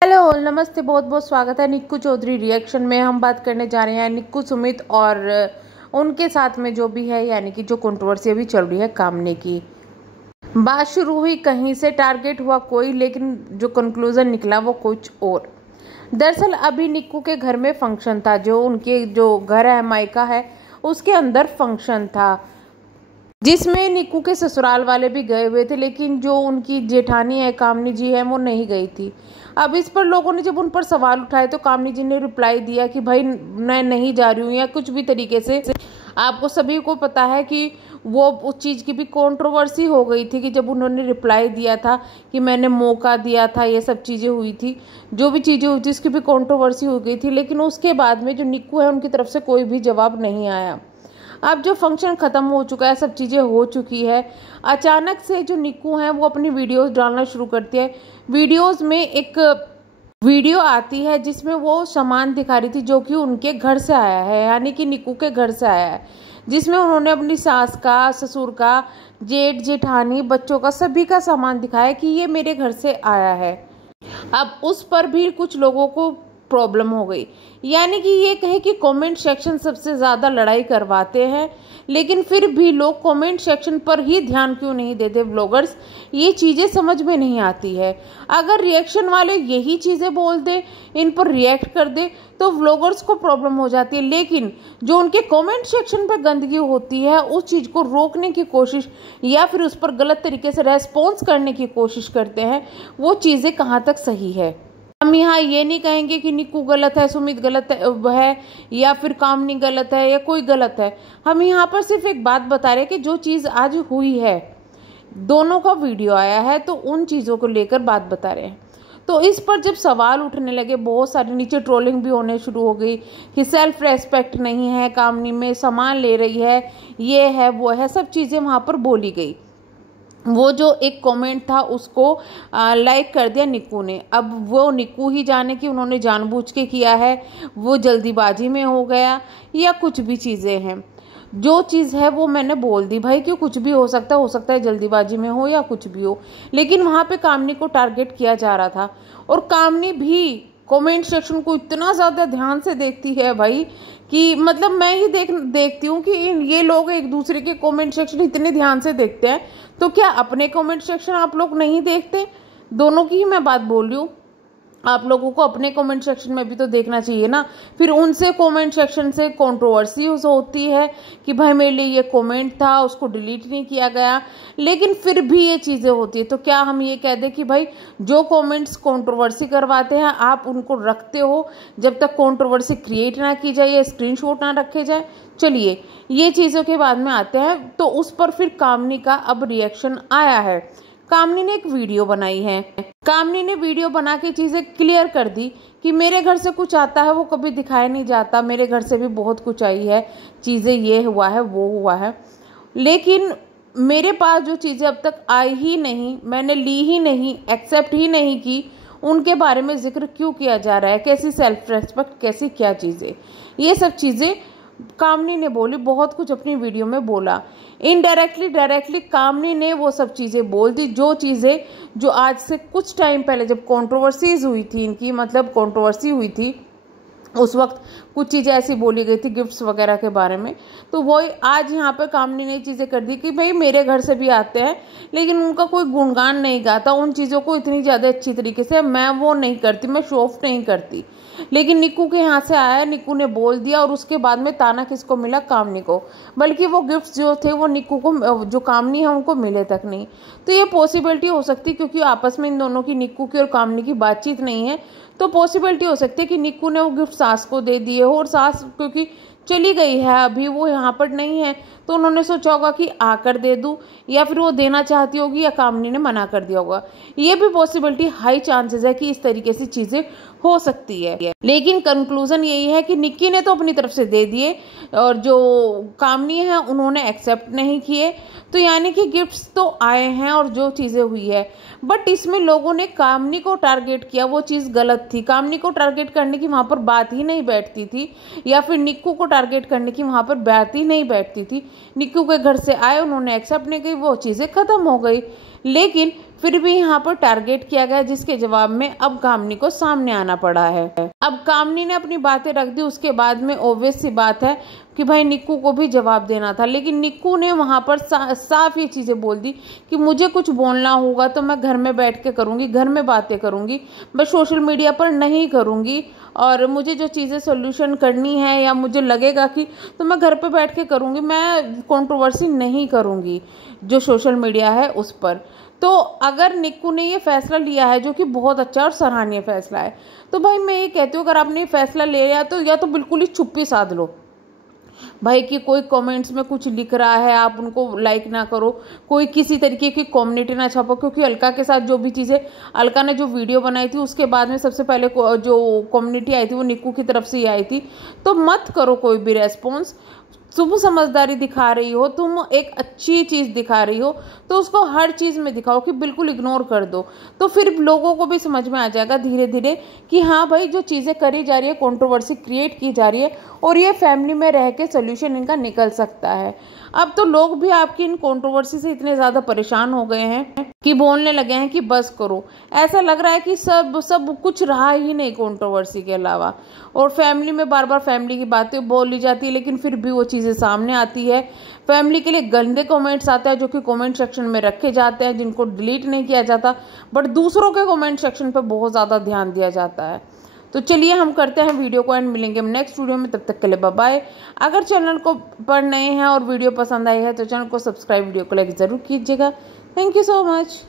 Hello नमस्ते, बहुत बहुत स्वागत है निक्कू चौधरी रिएक्शन में। हम बात करने जा रहे हैं निक्कू सुमित और उनके साथ में जो भी है, यानी कि जो कंट्रोवर्सी अभी चल रही है कामने की। बात शुरू हुई कहीं से, टारगेट हुआ कोई, लेकिन जो कंक्लूजन निकला वो कुछ और। दरअसल अभी निक्कू के घर में फंक्शन था, जो उनके जो घर है मायका है उसके अंदर फंक्शन था, जिसमें निक्कू के ससुराल वाले भी गए हुए थे, लेकिन जो उनकी जेठानी है कामनी जी है वो नहीं गई थी। अब इस पर लोगों ने जब उन पर सवाल उठाए तो कामनी जी ने रिप्लाई दिया कि भाई मैं नहीं जा रही हूँ, या कुछ भी तरीके से। आपको सभी को पता है कि वो उस चीज़ की भी कंट्रोवर्सी हो गई थी कि जब उन्होंने रिप्लाई दिया था कि मैंने मौका दिया था, ये सब चीज़ें हुई थी, जो भी चीज़ें हुई थी उसकी भी कंट्रोवर्सी हो गई थी। लेकिन उसके बाद में जो निक्कू है उनकी तरफ से कोई भी जवाब नहीं आया। अब जो फंक्शन ख़त्म हो चुका है, सब चीज़ें हो चुकी है, अचानक से जो निक्कू हैं वो अपनी वीडियोस डालना शुरू करती है। वीडियोस में एक वीडियो आती है जिसमें वो सामान दिखा रही थी जो कि उनके घर से आया है, यानी कि निक्कू के घर से आया है, जिसमें उन्होंने अपनी सास का, ससुर का, जेठ जेठानी, बच्चों का, सभी का सामान दिखाया कि ये मेरे घर से आया है। अब उस पर भी कुछ लोगों को प्रॉब्लम हो गई, यानी कि ये कहे कि कमेंट सेक्शन सबसे ज़्यादा लड़ाई करवाते हैं, लेकिन फिर भी लोग कमेंट सेक्शन पर ही ध्यान क्यों नहीं देते व्लॉगर्स, ये चीज़ें समझ में नहीं आती है। अगर रिएक्शन वाले यही चीज़ें बोल दे, इन पर रिएक्ट कर दे, तो व्लॉगर्स को प्रॉब्लम हो जाती है, लेकिन जो उनके कमेंट सेक्शन पर गंदगी होती है उस चीज़ को रोकने की कोशिश या फिर उस पर गलत तरीके से रेस्पॉन्स करने की कोशिश करते हैं, वो चीज़ें कहाँ तक सही है। हम यहाँ ये नहीं कहेंगे कि निक्कू गलत है, सुमित गलत है या फिर कामनी गलत है या कोई गलत है। हम यहाँ पर सिर्फ एक बात बता रहे हैं कि जो चीज़ आज हुई है, दोनों का वीडियो आया है, तो उन चीज़ों को लेकर बात बता रहे हैं। तो इस पर जब सवाल उठने लगे, बहुत सारी नीचे ट्रोलिंग भी होने शुरू हो गई कि सेल्फ रेस्पेक्ट नहीं है कामनी में, सामान ले रही है, ये है वो है, सब चीज़ें वहाँ पर बोली गई। वो जो एक कमेंट था उसको लाइक कर दिया निक्कू ने। अब वो निक्कू ही जाने कि उन्होंने जानबूझ के किया है, वो जल्दीबाजी में हो गया, या कुछ भी चीज़ें हैं। जो चीज़ है वो मैंने बोल दी भाई, कि कुछ भी हो सकता है जल्दीबाजी में हो या कुछ भी हो, लेकिन वहाँ पे कामनी को टारगेट किया जा रहा था। और कामनी भी कमेंट सेक्शन को इतना ज़्यादा ध्यान से देखती है भाई, कि मतलब मैं ही देखती हूँ कि ये लोग एक दूसरे के कमेंट सेक्शन इतने ध्यान से देखते हैं, तो क्या अपने कमेंट सेक्शन आप लोग नहीं देखते? दोनों की ही मैं बात बोल रही हूँ, आप लोगों को अपने कमेंट सेक्शन में भी तो देखना चाहिए ना। फिर उनसे कमेंट सेक्शन से कंट्रोवर्सी होती है कि भाई मेरे लिए ये कमेंट था, उसको डिलीट नहीं किया गया, लेकिन फिर भी ये चीज़ें होती है। तो क्या हम ये कह दें कि भाई जो कमेंट्स कंट्रोवर्सी करवाते हैं आप उनको रखते हो जब तक कंट्रोवर्सी क्रिएट ना की जाए या स्क्रीनशॉट ना रखे जाए? चलिए ये चीज़ों के बाद में आते हैं। तो उस पर फिर कामनी का अब रिएक्शन आया है। कामनी ने एक वीडियो बनाई है। कामनी ने वीडियो बना के चीज़ें क्लियर कर दी कि मेरे घर से कुछ आता है वो कभी दिखाया नहीं जाता, मेरे घर से भी बहुत कुछ आई है चीज़ें, ये हुआ है वो हुआ है, लेकिन मेरे पास जो चीज़ें अब तक आई ही नहीं, मैंने ली ही नहीं, एक्सेप्ट ही नहीं की, उनके बारे में जिक्र क्यों किया जा रहा है? कैसी सेल्फ रेस्पेक्ट, कैसी क्या चीज़ें, ये सब चीज़ें कामनी ने बोली। बहुत कुछ अपनी वीडियो में बोला, इनडायरेक्टली डायरेक्टली कामनी ने वो सब चीज़ें बोल दी, जो चीज़ें जो आज से कुछ टाइम पहले जब कंट्रोवर्सीज हुई थी इनकी, मतलब कंट्रोवर्सी हुई थी, उस वक्त कुछ चीज़ें ऐसी बोली गई थी गिफ्ट्स वगैरह के बारे में, तो वो आज यहाँ पर कामनी ने चीज़ें कर दी कि भाई मेरे घर से भी आते हैं, लेकिन उनका कोई गुणगान नहीं गाता, उन चीज़ों को इतनी ज़्यादा अच्छी तरीके से मैं वो नहीं करती, मैं शो ऑफ नहीं करती। लेकिन निक्कू के यहाँ से आया, निक्कू ने बोल दिया, और उसके बाद में ताना किसको मिला? कामनी को। बल्कि वो गिफ्ट्स जो थे वो निक्कू को, जो कामनी है उनको मिले तक नहीं। तो ये पॉसिबिलिटी हो सकती है, क्योंकि आपस में इन दोनों की, निक्कू की और कामनी की बातचीत नहीं है, तो पॉसिबिलिटी हो सकती है कि निक्कू ने वो गिफ्ट सास को दे दिए हो, और सास क्योंकि चली गई है, अभी वो यहाँ पर नहीं है, तो उन्होंने सोचा होगा कि आकर दे दूँ, या फिर वो देना चाहती होगी या कामनी ने मना कर दिया होगा। ये भी पॉसिबिलिटी, हाई चांसेस है कि इस तरीके से चीज़ें हो सकती है। लेकिन कंक्लूजन यही है कि निक्की ने तो अपनी तरफ से दे दिए, और जो कामनी है उन्होंने एक्सेप्ट नहीं किए, तो यानी कि गिफ्ट्स तो आए हैं और जो चीज़ें हुई है, बट इसमें लोगों ने कामनी को टारगेट किया, वो चीज़ गलत थी। कामनी को टारगेट करने की वहाँ पर बात ही नहीं बैठती थी, या फिर निक्कू को टारगेट करने की वहाँ पर बात ही नहीं बैठती थी। निक्कू के घर से आए, उन्होंने एक्सेप्ट नहीं की, वो चीज़ें ख़त्म हो गई। लेकिन फिर भी यहाँ पर टारगेट किया गया, जिसके जवाब में अब कामनी को सामने आना पड़ा है। अब कामनी ने अपनी बातें रख दी, उसके बाद में ऑब्वियस सी बात है कि भाई निक्कू को भी जवाब देना था। लेकिन निक्कू ने वहाँ पर साफ ये चीज़ें बोल दी कि मुझे कुछ बोलना होगा तो मैं घर में बैठ के करूँगी, घर में बातें करूँगी, मैं सोशल मीडिया पर नहीं करूँगी। और मुझे जो चीज़ें सोल्यूशन करनी है या मुझे लगेगा कि, तो मैं घर पे बैठ के करूँगी, मैं कंट्रोवर्सी नहीं करूँगी जो सोशल मीडिया है उस पर। तो अगर निक्कू ने ये फैसला लिया है, जो कि बहुत अच्छा और सराहनीय फैसला है, तो भाई मैं ये कहती हूँ अगर आपने ये फैसला ले लिया तो या तो बिल्कुल ही चुप्पी साध लो भाई, कि कोई कमेंट्स में कुछ लिख रहा है आप उनको लाइक ना करो, कोई किसी तरीके की कम्युनिटी ना छापो। क्योंकि अलका के साथ जो भी चीज़ें, अलका ने जो वीडियो बनाई थी उसके बाद में सबसे पहले जो कम्युनिटी आई थी वो निक्कू की तरफ से ही आई थी। तो मत करो कोई भी रेस्पॉन्स। तुम समझदारी दिखा रही हो, तुम एक अच्छी चीज़ दिखा रही हो, तो उसको हर चीज़ में दिखाओ, कि बिल्कुल इग्नोर कर दो। तो फिर लोगों को भी समझ में आ जाएगा धीरे धीरे कि हाँ भाई, जो चीज़ें करी जा रही है, कंट्रोवर्सी क्रिएट की जा रही है, और ये फैमिली में रह के सोल्यूशन इनका निकल सकता है। अब तो लोग भी आपकी इन कंट्रोवर्सी से इतने ज़्यादा परेशान हो गए हैं कि बोलने लगे हैं कि बस करो। ऐसा लग रहा है कि सब कुछ रहा ही नहीं कंट्रोवर्सी के अलावा, और फैमिली में बार बार फैमिली की बातें बोली जाती है, लेकिन फिर भी वो चीज़ें सामने आती है। फैमिली के लिए गंदे कमेंट्स आते हैं जो कि कमेंट सेक्शन में रखे जाते हैं, जिनको डिलीट नहीं किया जाता, बट दूसरों के कमेंट सेक्शन पर बहुत ज़्यादा ध्यान दिया जाता है। तो चलिए हम करते हैं वीडियो को एंड, मिलेंगे हम नेक्स्ट वीडियो में, तब तक के लिए बाय बाय। अगर चैनल को पर नए हैं और वीडियो पसंद आई है तो चैनल को सब्सक्राइब, वीडियो को लाइक ज़रूर कीजिएगा। Thank you so much.